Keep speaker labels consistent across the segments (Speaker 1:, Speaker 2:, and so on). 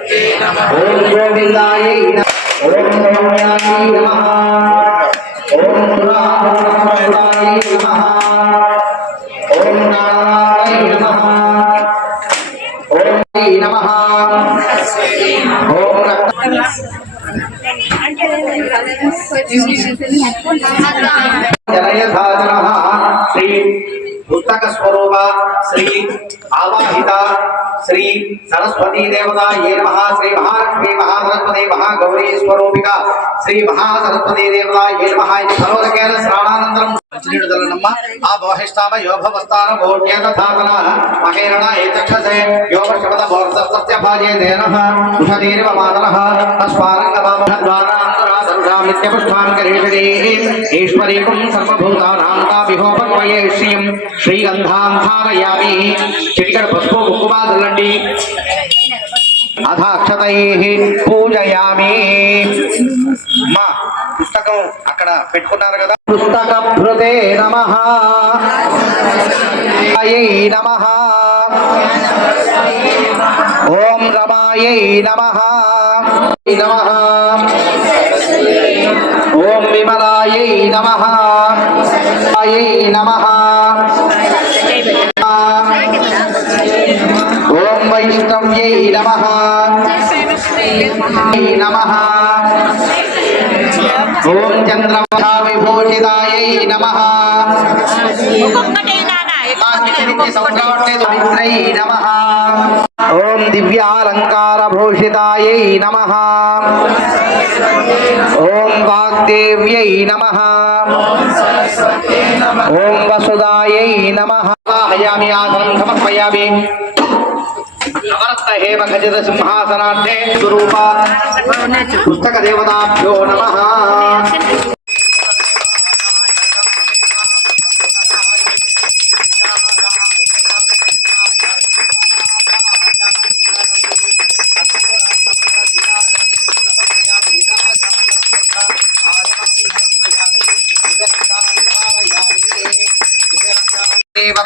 Speaker 1: ఓం గోవిందాయ ఓం గౌణ్యాయ నమః ఓం పురాణాయ నమః ఓం నారాయణ నమః ఓం శ్రీ నమః ఓం రక్త జనయధాజన శ్రీ పుస్తక స్వరూప శ్రీ ఆవాహిత శ్రీ సరస్వతీ దేవత ఏ నమ శ్రీ మహాలక్ష్మీ మహాసరస్వతి మహాగౌరీ స్వరూపిక శ్రీ మహాసరస్వతీ దేవత ఏ నమ ఇది సర్వదకేన శ్రావణానంతరం మంచినీడుదలనమ్మ ఆ బహిష్టామ యోభవస్థాన భోజ్యేతథాతన మహేరణ ఏతక్షసే ఏచక్షసే యోగశబద భోర్సస్య భాజే దేన ఉషధీరివ మాతరః తస్వారంగమామః ద్వారాంతరా ద్వారా నిత్యపుష్పాన్ కరీషణీ ఈశ్వరీకం సర్వభూతానాం తాభిహోపన్వయే శ్రీయం శ్రీగంధాం ధారయామి చిటికడ పసుపు కుంకుమ చల్లండి అథ అక్షతై పూజయామి మా పుస్తకం అక్కడ పెట్టుకున్నారు కదా? పుస్తక భృతే నమ నమ। ఓం రమాయై నమ। నమ। ఓం విమలాయై నమ నమ ఓం వైష్ణవ్యై నమ నమ ఓం చంద్రమా విభూషితాయై నమ
Speaker 2: ఒక్కొక్కటే నాన్న
Speaker 1: పవిత్రై నమ ఓం దివ్యాలంకార భూషితాయై నమ ఓం వాగ్దేవ్యై నమ. ఓం వసుదాయై నమ. హయామి ఆసనం సమర్పయామి. నవరత్న హేమ సింహాసనార్థే స్వరూప పుస్తక దేవతాభ్యో నమ.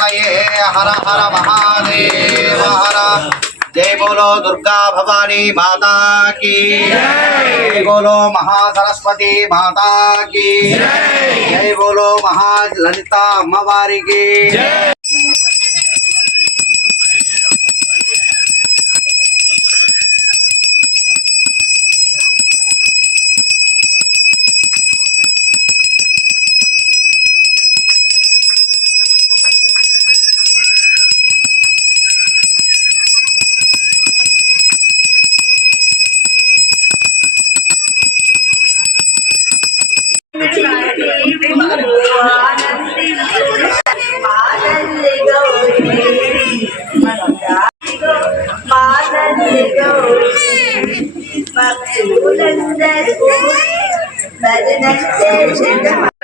Speaker 1: మహామయే హర హర మహాదేవ హర. జై బోలో దుర్గా భవానీ మాతా కీ. జై బోలో మహాసరస్వతి మాతా కీ. జై. బోలో మహాలలిత అమ్మవారికి.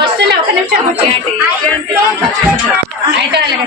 Speaker 2: వస్తున్నా ఒక నిమిషం అయితే
Speaker 3: వాళ్ళకి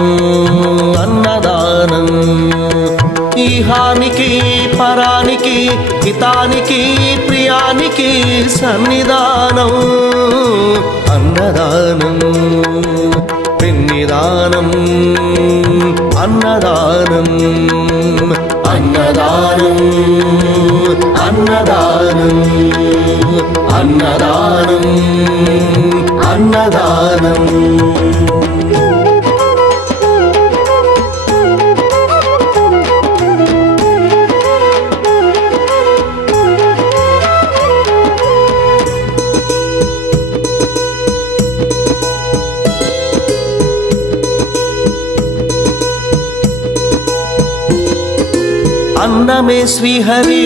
Speaker 3: హితానికి ప్రియానికి సన్నిధానం అన్నదానం. అన్నమే శ్రీహరి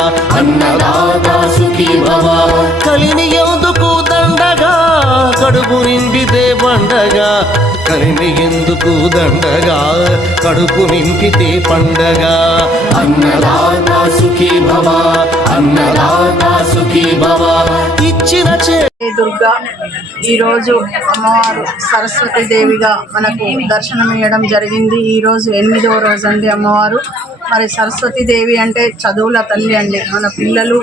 Speaker 3: అన్నదాత సుఖీ భవ కలిని ఎందుకు దండగా. కడుపు నిండితే పండగా కలిని ఎందుకు దండగా? కడుపు నింపితే పండగ. అన్నదాత సుఖీ భవ అన్నదాత సుఖీ భవ. ఇచ్చిన చే
Speaker 4: దుర్గా ఈరోజు అమ్మవారు సరస్వతి దేవిగా మనకు దర్శనమియ్యడం జరిగింది. ఈరోజు ఎనిమిదవ రోజు అండి అమ్మవారు. మరి సరస్వతి దేవి అంటే చదువుల తల్లి అండి. మన పిల్లలు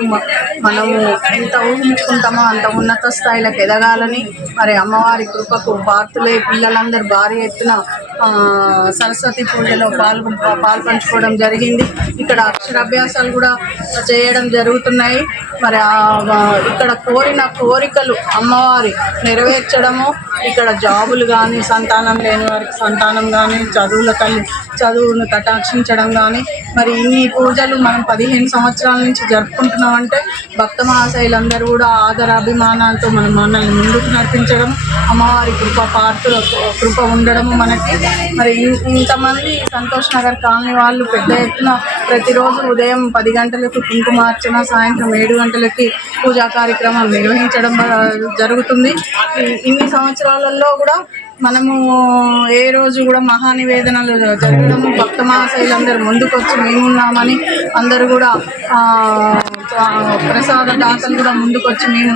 Speaker 4: మనము ఎంత ఊహించుకుంటామో అంత ఉన్నత స్థాయిలకు ఎదగాలని మరి అమ్మవారి కృపకు పార్తులే పిల్లలందరూ భారీ ఎత్తున సరస్వతి పూజలో పాల్గొ పాల్పంచుకోవడం జరిగింది. ఇక్కడ అక్షరాభ్యాసాలు కూడా చేయడం జరుగుతున్నాయి. మరి ఇక్కడ కోరిన కోరికలు అమ్మవారి నెరవేర్చడము ఇక్కడ జాబులు కానీ సంతానం లేని వారికి సంతానం కానీ చదువుల తల్లి చదువును కటాక్షించడం కానీ మరి ఇన్ని పూజలు మనం పదిహేను సంవత్సరాల నుంచి జరుపుకుంటున్నామంటే భక్త మహాశైలందరూ కూడా ఆదర అభిమానాలతో మనం మనల్ని ముందుకు నడిపించడం అమ్మవారి కృప పార్తుల కృప ఉండడము మనకి. మరి ఇంతమంది సంతోష్ నగర్ కాలనీ వాళ్ళు పెద్ద ఎత్తున ప్రతిరోజు ఉదయం పది గంటలకు కుంకుమార్చన సాయంత్రం ఏడు గంటలకి పూజా కార్యక్రమం నిర్వహించడం జరుగుతుంది. ఇన్ని సంవత్సరాలలో కూడా మనము ఏ రోజు కూడా మహానివేదనలు జరగడము భక్త మహాశైలందరూ ముందుకొచ్చి మేమున్నామని అందరూ కూడా ప్రసాద దాతలు కూడా ముందుకొచ్చి మేము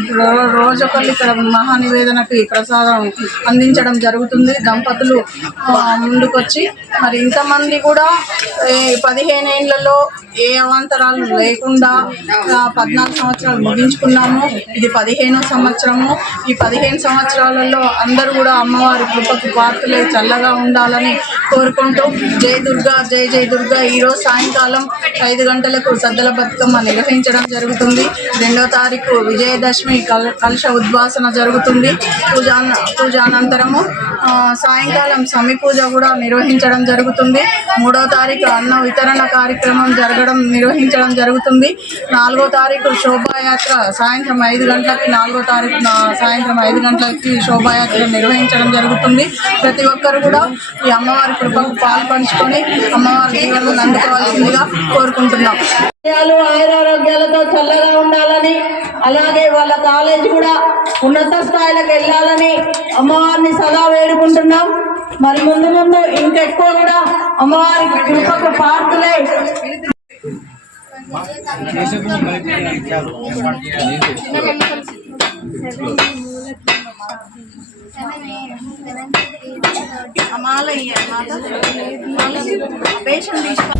Speaker 4: రోజొకళ్ళు ఇక్కడ మహానివేదనకి ప్రసాదం అందించడం జరుగుతుంది. దంపతులు ముందుకొచ్చి మరి ఇంతమంది కూడా పదిహేను ఏళ్ళలో ఏ అవాంతరాలు లేకుండా పద్నాలుగు సంవత్సరాలు ముగించుకున్నాము. ఇది పదిహేనో సంవత్సరము. ఈ పదిహేను సంవత్సరాలలో అందరూ కూడా అమ్మవారు కృపకు పాత్రలే చల్లగా ఉండాలని కోరుకుంటూ జై దుర్గా జై జై దుర్గా. ఈరోజు సాయంకాలం ఐదు గంటలకు సద్దల బతుకమ్మ నిర్వహించడం జరుగుతుంది. రెండో తారీఖు విజయదశమి కల్ కలశ ఉద్వాసన జరుగుతుంది. పూజా పూజానంతరము అనంతరము సాయంకాలం సమి పూజ కూడా నిర్వహించడం జరుగుతుంది. మూడో తారీఖు అన్న వితరణ కార్యక్రమం జరగడం నిర్వహించడం జరుగుతుంది. నాలుగో తారీఖు శోభాయాత్ర సాయంత్రం ఐదు గంటలకి నాలుగో తారీఖు సాయంత్రం ఐదు గంటలకి శోభాయాత్ర నిర్వహించడం జరుగుతుంది. ప్రతి ఒక్కరు కూడా ఈ అమ్మవారి కృపకు పాలు పంచుకొని అమ్మవారి దీవెనలు అందుకోవాల్సిందిగా కోరుకుంటున్నాం. ఆయురారోగ్యాలతో చల్లగా ఉండాలని అలాగే వాళ్ళ కాలేజ్ కూడా ఉన్నత స్థాయిలకు వెళ్ళాలని అమ్మవారిని సదా వేడుకుంటున్నాం. మరి ముందు ముందు ఇంకెక్కువ కూడా అమ్మవారి కృపకు పాత్రలే అమాల పేషెంట్ తీసుకో